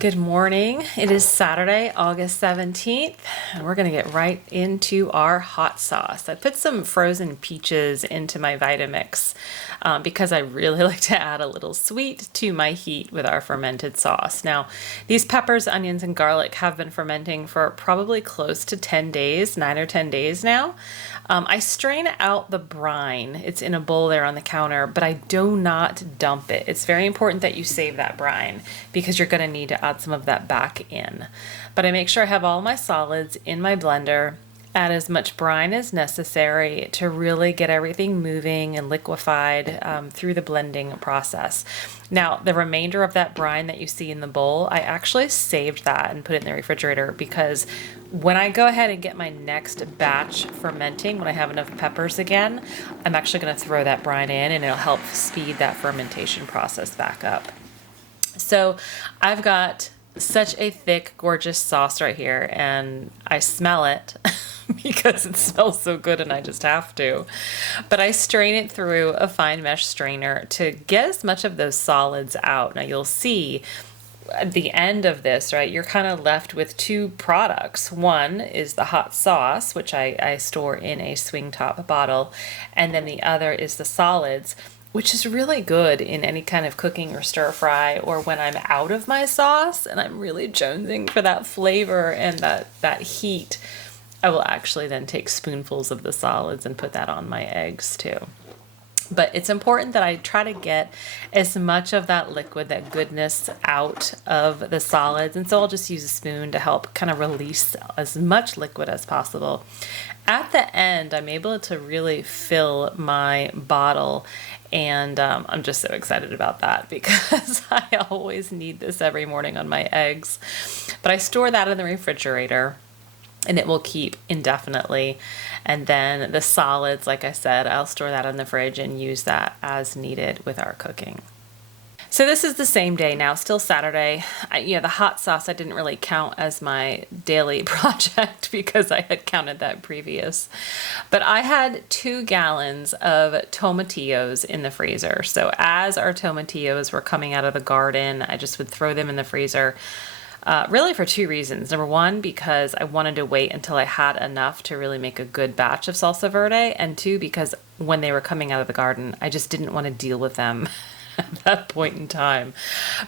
Good morning. It is Saturday, August 17th, and we're going to get right into our hot sauce. I put some frozen peaches into my Vitamix because I really like to add a little sweet to my heat with our fermented sauce. Now, these peppers, onions, and garlic have been fermenting for probably close to 10 days, 9 or 10 days now. I strain out the brine. It's in a bowl there on the counter, but I do not dump it. It's very important that you save that brine because you're going to need to add some of that back in. But I make sure I have all my solids in my blender, add as much brine as necessary to really get everything moving and liquefied through the blending process. Now, the remainder of that brine that you see in the bowl, I actually saved that and put it in the refrigerator because when I go ahead and get my next batch fermenting, when I have enough peppers again, I'm actually going to throw that brine in and it'll help speed that fermentation process back up. So I've got such a thick, gorgeous sauce right here, and I smell it because it smells so good and I just have to. But I strain it through a fine mesh strainer to get as much of those solids out. Now you'll see at the end of this, right, you're kind of left with two products. One is the hot sauce, which I store in a swing top bottle, and then the other is the solids, which is really good in any kind of cooking or stir fry, or when I'm out of my sauce and I'm really jonesing for that flavor and that heat. I will actually then take spoonfuls of the solids and put that on my eggs too. But it's important that I try to get as much of that liquid, that goodness out of the solids. And so I'll just use a spoon to help kind of release as much liquid as possible. At the end, I'm able to really fill my bottle. And I'm just so excited about that because I always need this every morning on my eggs. But I store that in the refrigerator and it will keep indefinitely. And then the solids, like I said, I'll store that in the fridge and use that as needed with our cooking. So this is the same day now, still Saturday. The hot sauce I didn't really count as my daily project because I had counted that previous. But I had 2 gallons of tomatillos in the freezer. So as our tomatillos were coming out of the garden, I just would throw them in the freezer. Really for 2 reasons. Number one, because I wanted to wait until I had enough to really make a good batch of salsa verde. And 2, because when they were coming out of the garden, I just didn't want to deal with them at that point in time.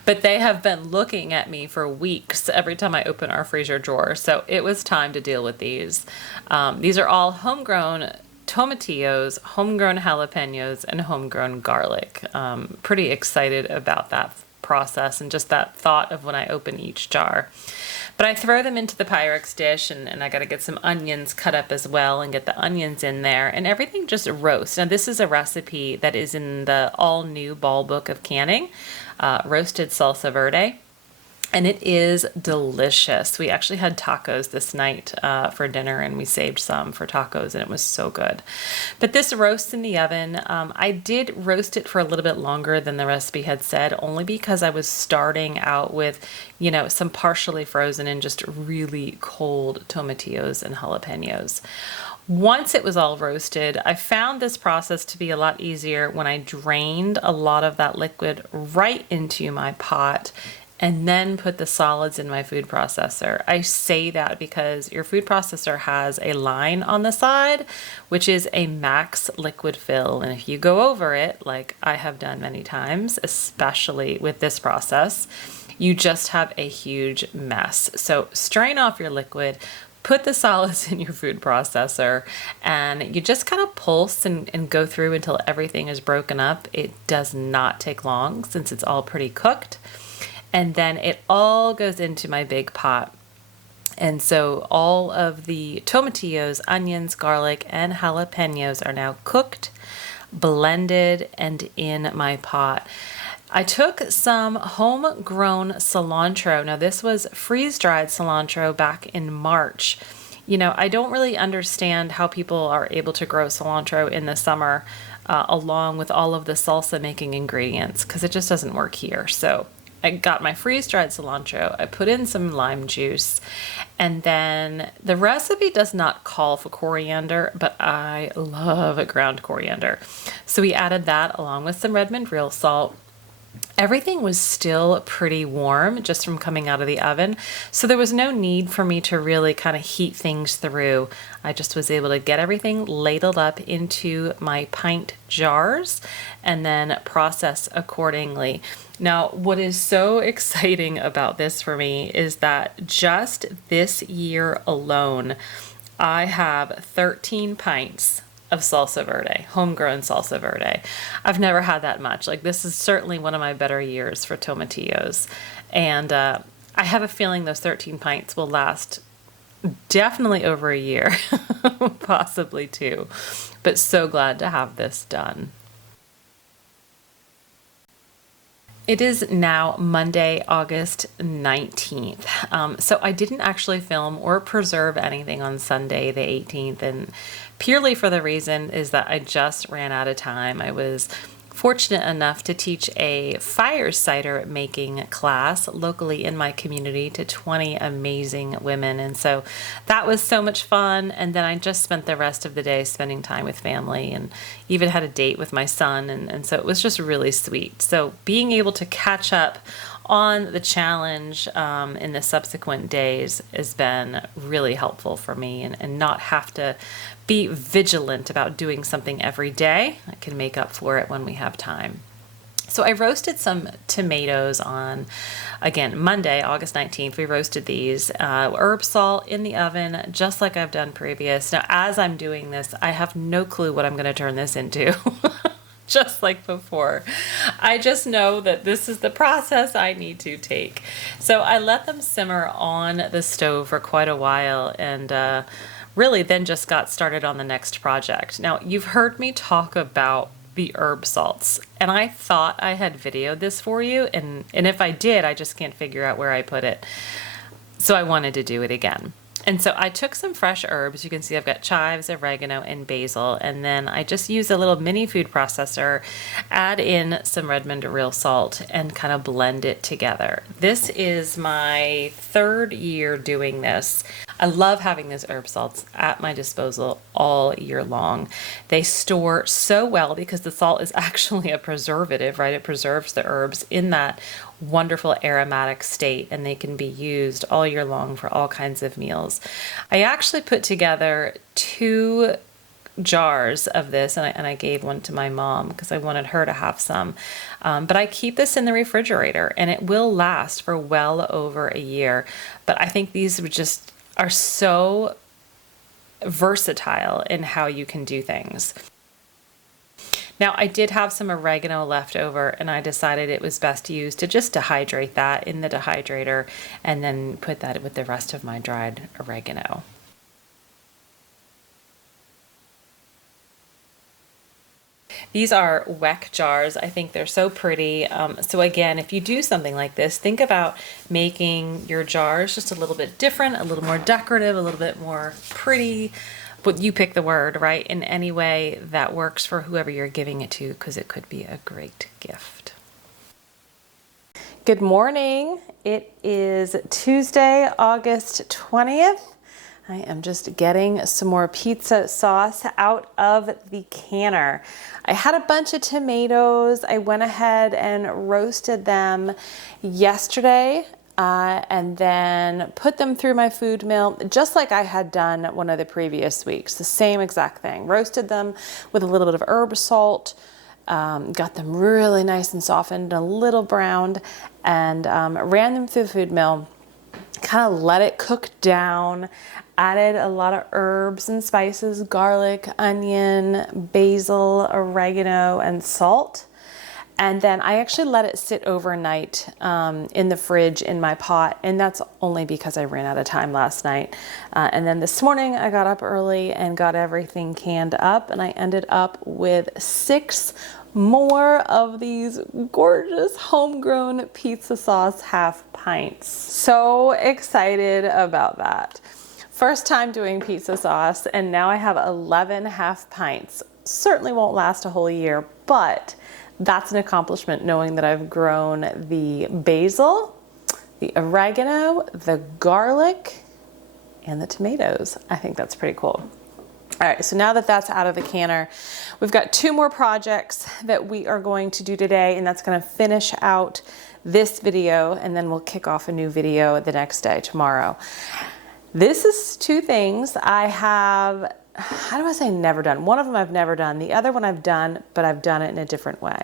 But they have been looking at me for weeks every time I open our freezer drawer. So it was time to deal with these. These are all homegrown tomatillos, homegrown jalapenos, and homegrown garlic. Pretty excited about that process and just that thought of when I open each jar. But I throw them into the Pyrex dish and I got to get some onions cut up as well and get the onions in there and everything just roasts. Now this is a recipe that is in the all new Ball Book of Canning, roasted salsa verde. And it is delicious. We actually had tacos this night for dinner and we saved some for tacos and it was so good. But this roasts in the oven. I did roast it for a little bit longer than the recipe had said, only because I was starting out with, some partially frozen and just really cold tomatillos and jalapenos. Once it was all roasted, I found this process to be a lot easier when I drained a lot of that liquid right into my pot and then put the solids in my food processor. I say that because your food processor has a line on the side, which is a max liquid fill. And if you go over it, like I have done many times, especially with this process, you just have a huge mess. So strain off your liquid, put the solids in your food processor, and you just kind of pulse and go through until everything is broken up. It does not take long since it's all pretty cooked. And then it all goes into my big pot. And so all of the tomatillos, onions, garlic, and jalapenos are now cooked, blended, and in my pot. I took some homegrown cilantro. Now this was freeze-dried cilantro back in March. I don't really understand how people are able to grow cilantro in the summer along with all of the salsa making ingredients because it just doesn't work here. So I got my freeze-dried cilantro, I put in some lime juice, and then the recipe does not call for coriander, but I love ground coriander. So we added that along with some Redmond real salt. Everything was still pretty warm just from coming out of the oven, so there was no need for me to really kind of heat things through. I just was able to get everything ladled up into my pint jars and then process accordingly. Now, what is so exciting about this for me is that just this year alone, I have 13 pints of salsa verde, homegrown salsa verde. I've never had that much. Like, this is certainly one of my better years for tomatillos. And I have a feeling those 13 pints will last definitely over a year, possibly two. But so glad to have this done. It is now Monday, August 19th. So I didn't actually film or preserve anything on Sunday, the 18th, and purely for the reason is that I just ran out of time. I was fortunate enough to teach a fire cider making class locally in my community to 20 amazing women. And so that was so much fun. And then I just spent the rest of the day spending time with family and even had a date with my son. And so it was just really sweet. So being able to catch up on the challenge in the subsequent days has been really helpful for me, and not have to be vigilant about doing something every day. I can make up for it when we have time. So I roasted some tomatoes on, again, Monday, August 19th. We roasted these herb salt in the oven, just like I've done previous. Now, as I'm doing this, I have no clue what I'm going to turn this into. Just like before. I just know that this is the process I need to take. So I let them simmer on the stove for quite a while, and really then just got started on the next project. Now, you've heard me talk about the herb salts, and I thought I had videoed this for you, and if I did, I just can't figure out where I put it. So I wanted to do it again. And so I took some fresh herbs. You can see I've got chives, oregano, and basil. And then I just use a little mini food processor, add in some Redmond real salt, and kind of blend it together. This is my third year doing this. I love having these herb salts at my disposal all year long. They store so well because the salt is actually a preservative, right? It preserves the herbs in that wonderful aromatic state, and they can be used all year long for all kinds of meals. I actually put together 2 jars of this, and I gave one to my mom because I wanted her to have some. But I keep this in the refrigerator, and it will last for well over a year. But I think these just are so versatile in how you can do things. Now, I did have some oregano left over, and I decided it was best to use to just dehydrate that in the dehydrator and then put that with the rest of my dried oregano. These are Weck jars. I think they're so pretty. So again, if you do something like this, think about making your jars just a little bit different, a little more decorative, a little bit more pretty. But you pick the word, right? In any way that works for whoever you're giving it to, because it could be a great gift. Good morning. It is Tuesday, August 20th. I am just getting some more pizza sauce out of the canner. I had a bunch of tomatoes. I went ahead and roasted them yesterday. And then put them through my food mill, just like I had done one of the previous weeks, the same exact thing. Roasted them with a little bit of herb salt, got them really nice and softened, a little browned, and ran them through the food mill, kind of let it cook down, added a lot of herbs and spices, garlic, onion, basil, oregano, and salt. And then I actually let it sit overnight in the fridge in my pot, and that's only because I ran out of time last night. And then this morning I got up early and got everything canned up, and I ended up with 6 more of these gorgeous homegrown pizza sauce half pints. So excited about that. First time doing pizza sauce, and now I have 11 half pints. Certainly won't last a whole year, but that's an accomplishment, knowing that I've grown the basil, the oregano, the garlic, and the tomatoes. I think that's pretty cool. All right, so now that that's out of the canner, we've got 2 more projects that we are going to do today, and that's gonna finish out this video, and then we'll kick off a new video the next day, tomorrow. This is 2 things I have, how do I say never done? One of them I've never done. The other one I've done, but I've done it in a different way.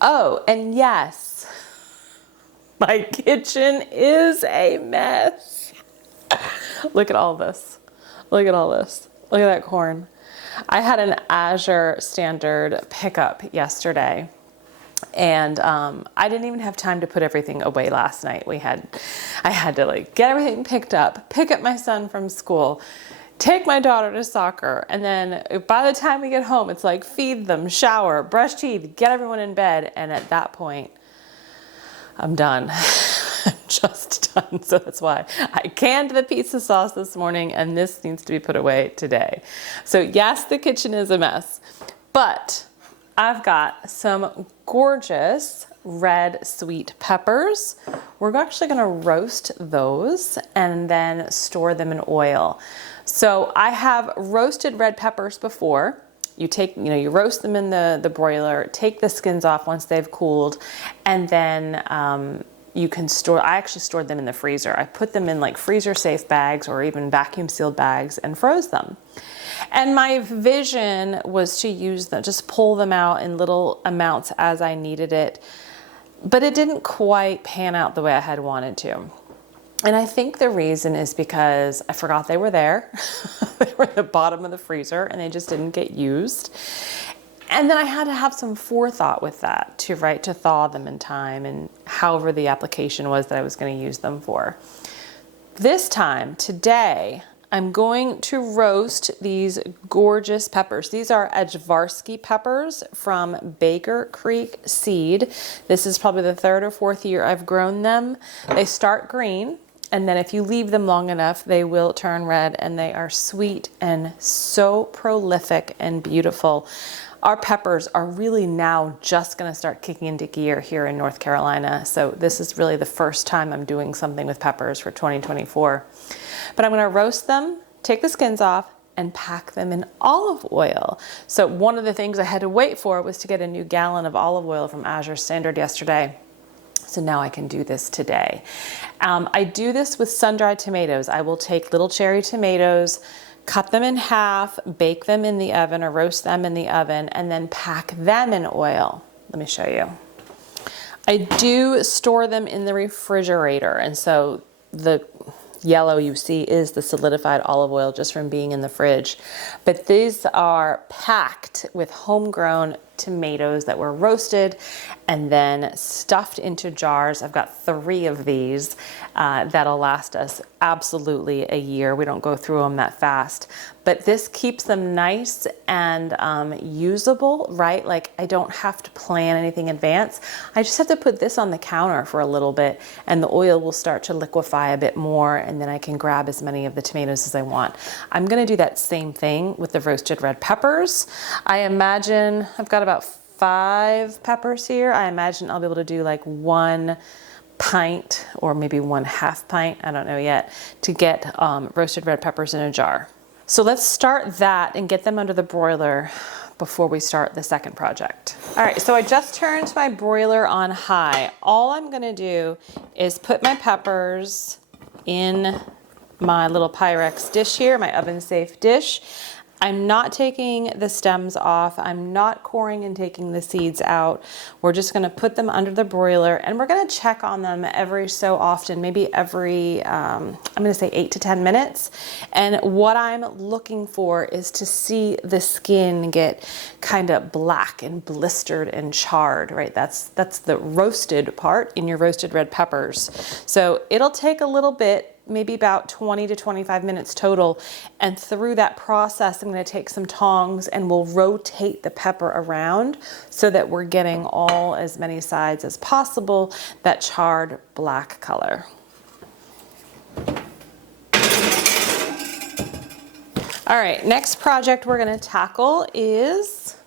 Oh, and yes, my kitchen is a mess. Look at all this. Look at all this. Look at that corn. I had an Azure standard pickup yesterday, and I didn't even have time to put everything away last night. I had to like get everything picked up, pick up my son from school, take my daughter to soccer, and then by the time we get home, it's like feed them, shower, brush teeth, get everyone in bed, and at that point, I'm done. I'm just done. So that's why I canned the pizza sauce this morning, and this needs to be put away today. So yes, the kitchen is a mess, but I've got some gorgeous red sweet peppers. We're actually going to roast those and then store them in oil. So I have roasted red peppers before. You roast them in the broiler, take the skins off once they've cooled, and then you can store, I actually stored them in the freezer. I put them in like freezer safe bags or even vacuum sealed bags and froze them. And my vision was to use them, just pull them out in little amounts as I needed it. But it didn't quite pan out the way I had wanted to. And I think the reason is because I forgot they were there. They were at the bottom of the freezer and they just didn't get used. And then I had to have some forethought with that to thaw them in time and however the application was that I was going to use them for. This time, today, I'm going to roast these gorgeous peppers. These are Ajvarsky peppers from Baker Creek Seed. This is probably the 3rd or 4th year I've grown them. They start green, and then if you leave them long enough, they will turn red, and they are sweet and so prolific and beautiful. Our peppers are really now just gonna start kicking into gear here in North Carolina. So this is really the first time I'm doing something with peppers for 2024. But I'm gonna roast them, take the skins off, and pack them in olive oil. So one of the things I had to wait for was to get a new gallon of olive oil from Azure Standard yesterday. So now I can do this today. I do this with sun-dried tomatoes. I will take little cherry tomatoes, cut them in half, bake them in the oven or roast them in the oven, and then pack them in oil. Let me show you. I do store them in the refrigerator, and so the yellow you see is the solidified olive oil just from being in the fridge. But these are packed with homegrown tomatoes that were roasted and then stuffed into jars. I've got 3 of these that'll last us absolutely a year. We don't go through them that fast, but this keeps them nice and usable, right? Like I don't have to plan anything in advance. I just have to put this on the counter for a little bit and the oil will start to liquefy a bit more, and then I can grab as many of the tomatoes as I want. I'm gonna do that same thing with the roasted red peppers. I imagine I've got about 5 peppers here. I imagine I'll be able to do like 1 pint or maybe 1/2 pint, I don't know yet, to get roasted red peppers in a jar. So let's start that and get them under the broiler before we start the second project. All right, so I just turned my broiler on high. All I'm gonna do is put my peppers in my little Pyrex dish here, my oven safe dish. I'm not taking the stems off. I'm not coring and taking the seeds out. We're just gonna put them under the broiler and we're gonna check on them every so often, maybe every, I'm gonna say 8 to 10 minutes. And what I'm looking for is to see the skin get kind of black and blistered and charred, right? That's the roasted part in your roasted red peppers. So it'll take a little bit, maybe about 20 to 25 minutes total. And through that process, I'm going to take some tongs and we'll rotate the pepper around so that we're getting all as many sides as possible, that charred black color. All right, next project we're going to tackle is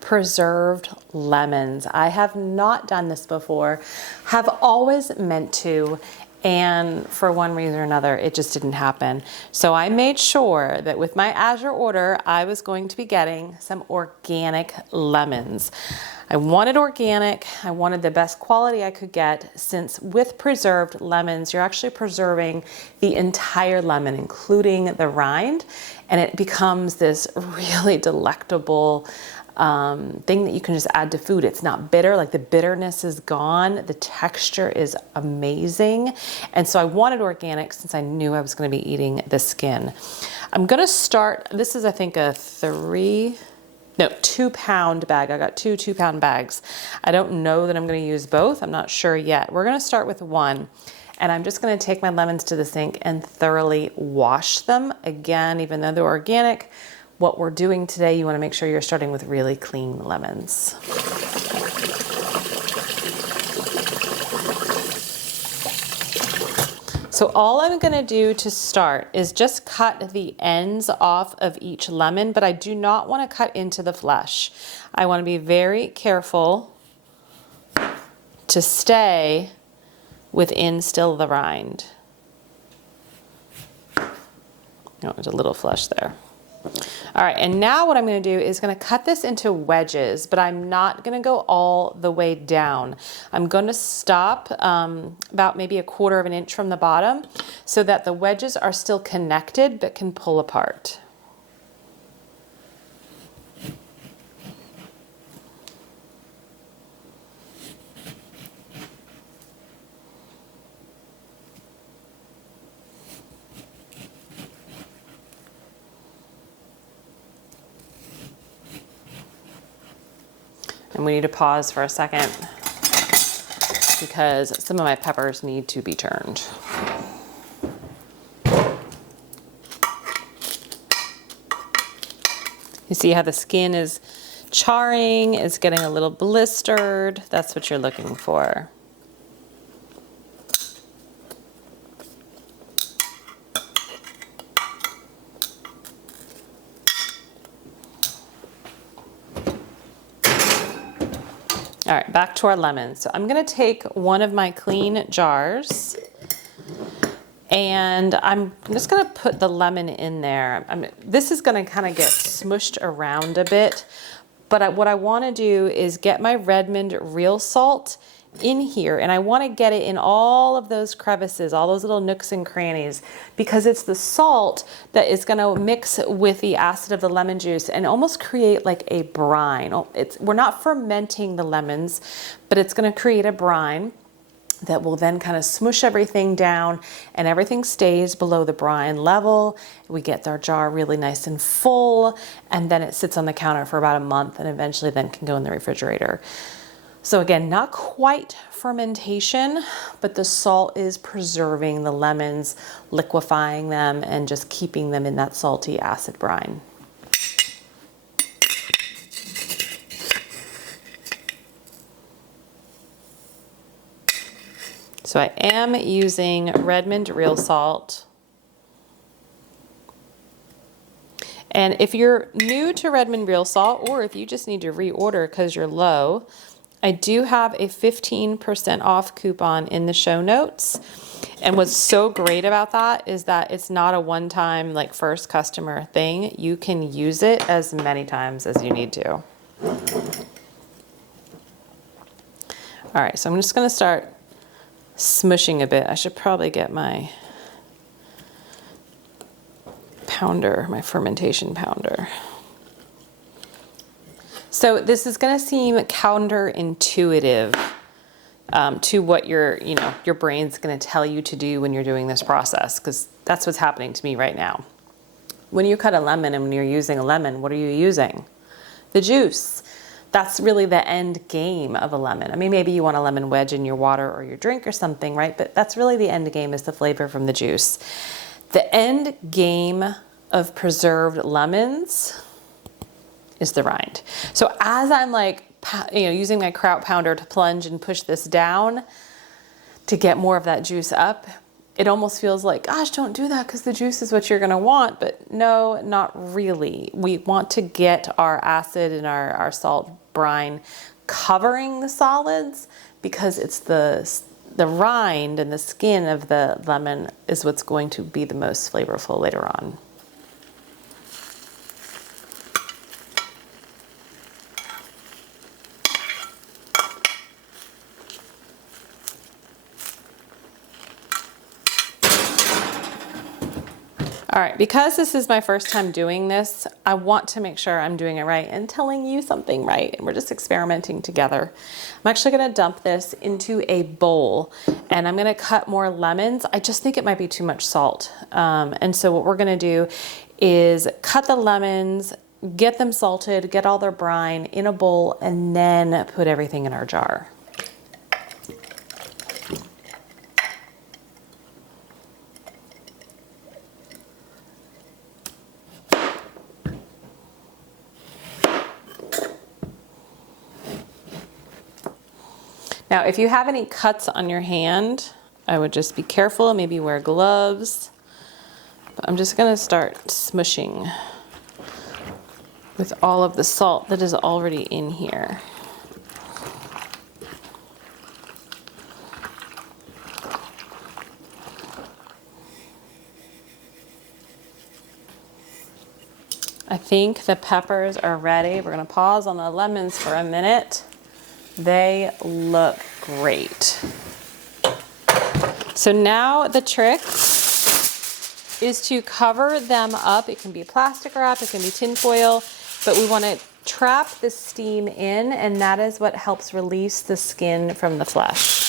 preserved lemons. I have not done this before, have always meant to. And for one reason or another, it just didn't happen. So I made sure that with my Azure order, I was going to be getting some organic lemons. I wanted organic. I wanted the best quality I could get, since with preserved lemons, you're actually preserving the entire lemon, including the rind, and it becomes this really delectable thing that you can just add to food. It's not bitter, like the bitterness is gone. The texture is amazing. And so I wanted organic since I knew I was going to be eating the skin. I'm going to start, this is I think a 2-pound bag. I got 2 2-pound bags. I don't know that I'm going to use both. I'm not sure yet. We're going to start with one. And I'm just going to take my lemons to the sink and thoroughly wash them. Again, even though they're organic, what we're doing today, you want to make sure you're starting with really clean lemons. So all I'm going to do to start is just cut the ends off of each lemon, but I do not want to cut into the flesh. I want to be very careful to stay within still the rind. Oh, there's a little flesh there. All right, and now what I'm going to do is going to cut this into wedges, but I'm not going to go all the way down. I'm going to stop about maybe 1/4 of an inch from the bottom so that the wedges are still connected but can pull apart. And we need to pause for a second because some of my peppers need to be turned. You see how the skin is charring, it's getting a little blistered. That's what you're looking for. All right, back to our lemons. So I'm gonna take one of my clean jars and I'm just gonna put the lemon in there. This is gonna kind of get smushed around a bit, but what I wanna do is get my Redmond real salt in here, and I want to get it in all of those crevices, all those little nooks and crannies, because it's the salt that is going to mix with the acid of the lemon juice and almost create like a brine. We're not fermenting the lemons, but it's going to create a brine that will then kind of smush everything down, and everything stays below the brine level. We get our jar really nice and full, and then it sits on the counter for about a month and eventually then can go in the refrigerator. So again, not quite fermentation, but the salt is preserving the lemons, liquefying them, and just keeping them in that salty acid brine. So I am using Redmond real salt. And if you're new to Redmond real salt, or if you just need to reorder because you're low, I do have a 15% off coupon in the show notes. And what's so great about that is that it's not a one-time, like, first customer thing. You can use it as many times as you need to. All right, so I'm just gonna start smushing a bit. I should probably get my pounder, my fermentation pounder. So this is going to seem counterintuitive to what your brain's going to tell you to do when you're doing this process, because that's what's happening to me right now. When you cut a lemon and when you're using a lemon, what are you using? The juice. That's really the end game of a lemon. I mean, maybe you want a lemon wedge in your water or your drink or something, right? But that's really the end game, is the flavor from the juice. The end game of preserved lemons is the rind. So as I'm like, using my kraut pounder to plunge and push this down to get more of that juice up, it almost feels like, gosh, don't do that because the juice is what you're gonna want. But no, not really. We want to get our acid and our salt brine covering the solids, because it's the the rind and the skin of the lemon is what's going to be the most flavorful later on. All right, because this is my first time doing this, I want to make sure I'm doing it right and telling you something right, and we're just experimenting together. I'm actually gonna dump this into a bowl, and I'm gonna cut more lemons. I just think it might be too much salt. And so what we're gonna do is cut the lemons, get them salted, get all their brine in a bowl, and then put everything in our jar. Now, if you have any cuts on your hand, I would just be careful, maybe wear gloves. But I'm just gonna start smushing with all of the salt that is already in here. I think the peppers are ready. We're gonna pause on the lemons for a minute. They look great. So now the trick is to cover them up. It can be plastic wrap, it can be tin foil, but we want to trap the steam in, and that is what helps release the skin from the flesh.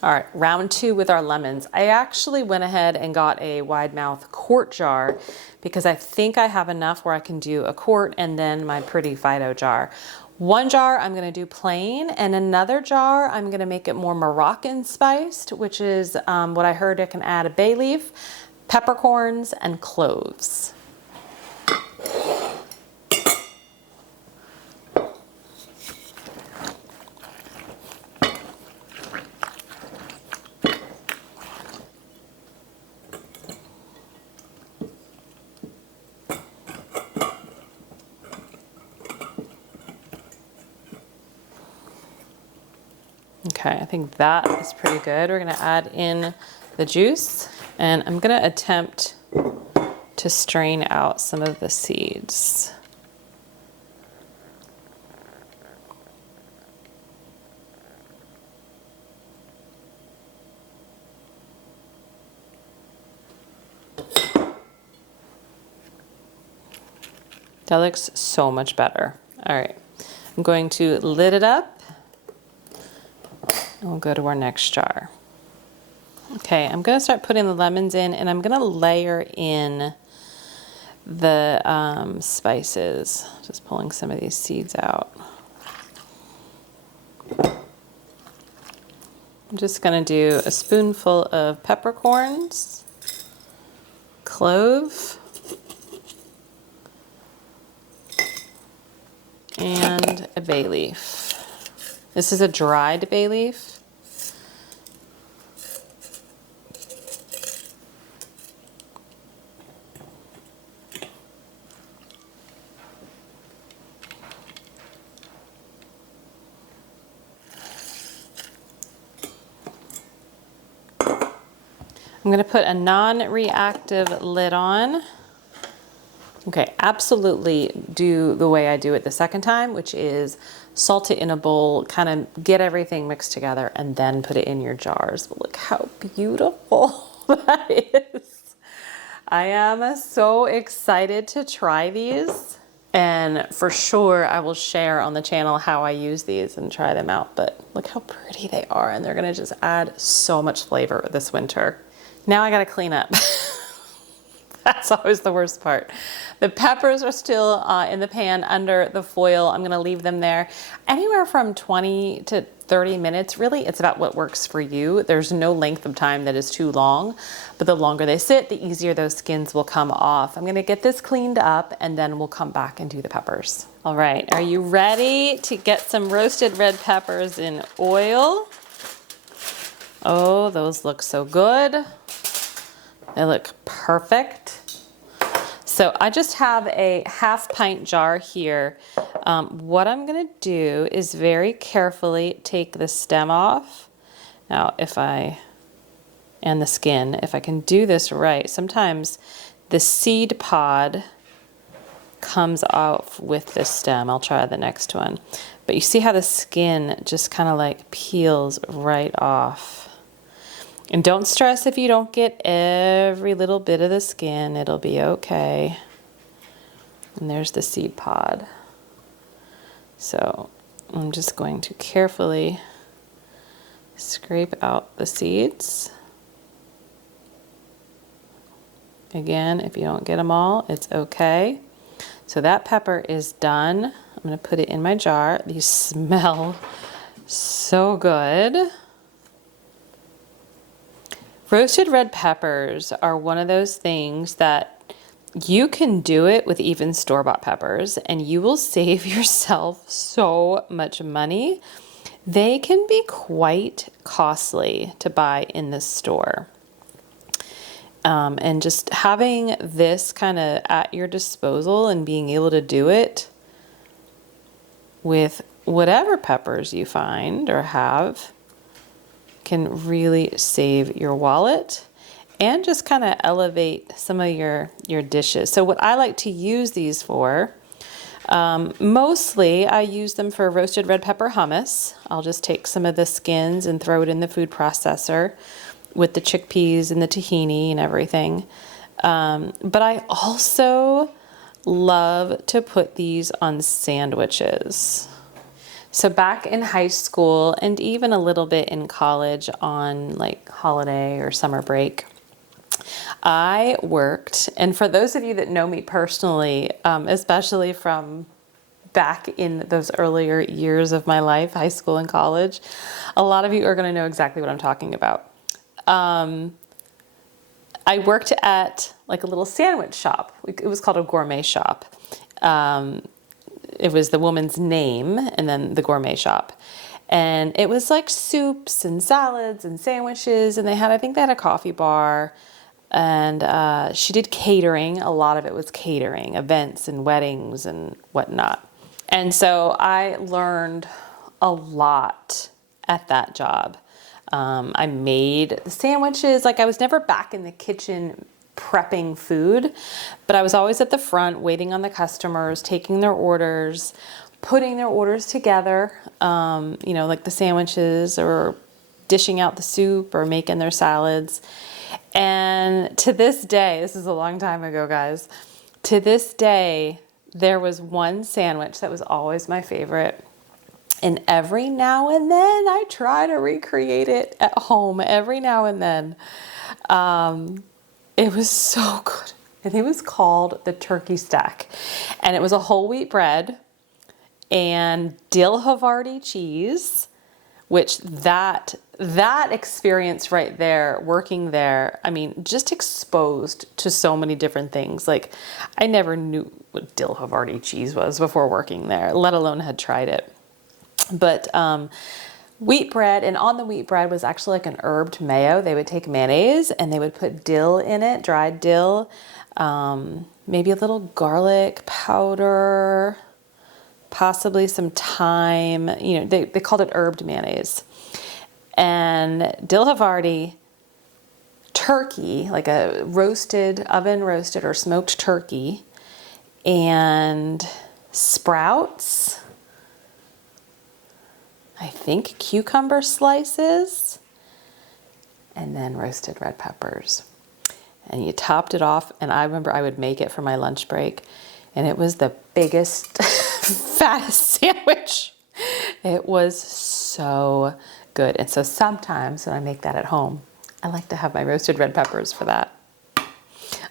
All right, round two with our lemons. I actually went ahead and got a wide mouth quart jar because I think I have enough where I can do a quart and then my pretty Fido jar. One jar I'm gonna do plain, and another jar I'm gonna make it more Moroccan spiced, which is what I heard I can add a bay leaf, peppercorns, and cloves. Okay, I think that is pretty good. We're gonna add in the juice, and I'm gonna attempt to strain out some of the seeds. That looks so much better. All right, I'm going to lid it up. And we'll go to our next jar. Okay, I'm gonna start putting the lemons in, and I'm gonna layer in the spices. Just pulling some of these seeds out. I'm just gonna do a spoonful of peppercorns, clove, and a bay leaf. This is a dried bay leaf. I'm going to put a non-reactive lid on. Okay, absolutely do the way I do it the second time, which is salt it in a bowl, kind of get everything mixed together, and then put it in your jars. But look how beautiful that is. I am so excited to try these. And for sure, I will share on the channel how I use these and try them out. But look how pretty they are, and they're going to just add so much flavor this winter. Now I got to clean up. That's always the worst part. The peppers are still in the pan under the foil. I'm gonna leave them there anywhere from 20 to 30 minutes. Really, it's about what works for you. There's no length of time that is too long, but the longer they sit, the easier those skins will come off. I'm gonna get this cleaned up, and then we'll come back and do the peppers. All right, are you ready to get some roasted red peppers in oil? Oh, those look so good. They look perfect. So I just have a 1/2 pint jar here. What I'm gonna do is very carefully take the stem off. Now, and the skin, if I can do this right, sometimes the seed pod comes off with the stem. I'll try the next one. But you see how the skin just kind of like peels right off. And don't stress if you don't get every little bit of the skin, it'll be okay. And there's the seed pod. So I'm just going to carefully scrape out the seeds. Again, if you don't get them all, it's okay. So that pepper is done. I'm going to put it in my jar. These smell so good. Roasted red peppers are one of those things that you can do it with even store-bought peppers and you will save yourself so much money. They can be quite costly to buy in the store. And just having this kind of at your disposal and being able to do it with whatever peppers you find or have can really save your wallet and just kind of elevate some of your dishes. So what I like to use these for, mostly I use them for roasted red pepper hummus. I'll just take some of the skins and throw it in the food processor with the chickpeas and the tahini and everything. But I also love to put these on sandwiches. So back in high school and even a little bit in college on like holiday or summer break, I worked, and for those of you that know me personally, especially from back in those earlier years of my life, high school and college, a lot of you are going to know exactly what I'm talking about. I worked at like a little sandwich shop. It was called a gourmet shop. It was the woman's name and then the gourmet shop. And it was like soups and salads and sandwiches. And I think they had a coffee bar. And she did catering. A lot of it was catering, events and weddings and whatnot. And so I learned a lot at that job. I made the sandwiches. Like I was never back in the kitchen prepping food, but I was always at the front waiting on the customers, taking their orders, putting their orders together, like the sandwiches or dishing out the soup or making their salads. And to this day, this is a long time ago, guys, to this day, there was one sandwich that was always my favorite. And every now and then I try to recreate it at home every now and then. It was so good. And it was called the turkey stack. And it was a whole wheat bread and dill Havarti cheese, which that experience right there, working there, I mean, just exposed to so many different things. Like I never knew what dill Havarti cheese was before working there, let alone had tried it. But wheat bread, and on the wheat bread was actually like an herbed mayo. They would take mayonnaise and they would put dill in it, dried dill, maybe a little garlic powder, possibly some thyme. They called it herbed mayonnaise. And dill Havarti, turkey, like a oven roasted or smoked turkey, and sprouts, I think cucumber slices, and then roasted red peppers. And you topped it off, and I remember I would make it for my lunch break, and it was the biggest, fattest sandwich. It was so good. And so sometimes when I make that at home, I like to have my roasted red peppers for that.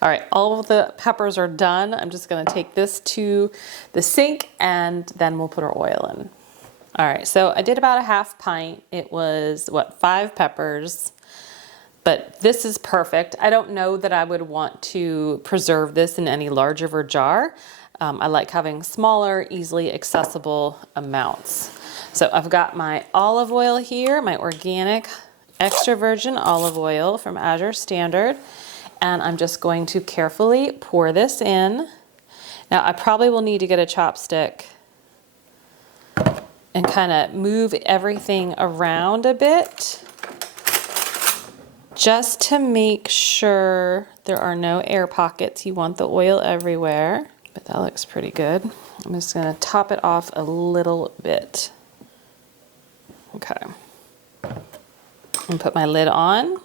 All right, all of the peppers are done. I'm just gonna take this to the sink and then we'll put our oil in. All right, so I did about a 1/2 pint. It was, 5 peppers, but this is perfect. I don't know that I would want to preserve this in any larger of a jar. I like having smaller, easily accessible amounts. So I've got my olive oil here, my organic extra virgin olive oil from Azure Standard. And I'm just going to carefully pour this in. Now I probably will need to get a chopstick and kind of move everything around a bit just to make sure there are no air pockets. You want the oil everywhere, but that looks pretty good. I'm just gonna top it off a little bit. Okay. And put my lid on.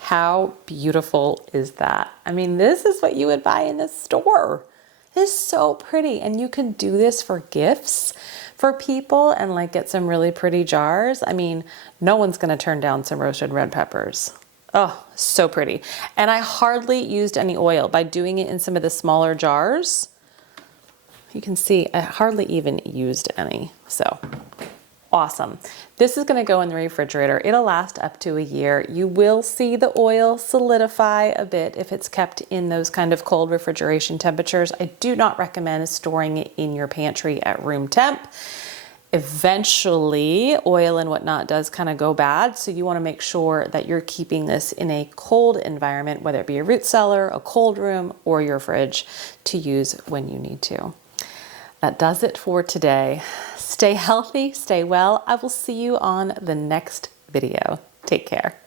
How beautiful is that? I mean, this is what you would buy in the store. This is so pretty, and you can do this for gifts for people and like get some really pretty jars. I mean, no one's gonna turn down some roasted red peppers. Oh, so pretty. And I hardly used any oil by doing it in some of the smaller jars. You can see I hardly even used any, so awesome. This is gonna go in the refrigerator. It'll last up to a year. You will see the oil solidify a bit if it's kept in those kind of cold refrigeration temperatures. I do not recommend storing it in your pantry at room temp. Eventually, oil and whatnot does kind of go bad, so you wanna make sure that you're keeping this in a cold environment, whether it be a root cellar, a cold room, or your fridge to use when you need to. That does it for today. Stay healthy, stay well. I will see you on the next video. Take care.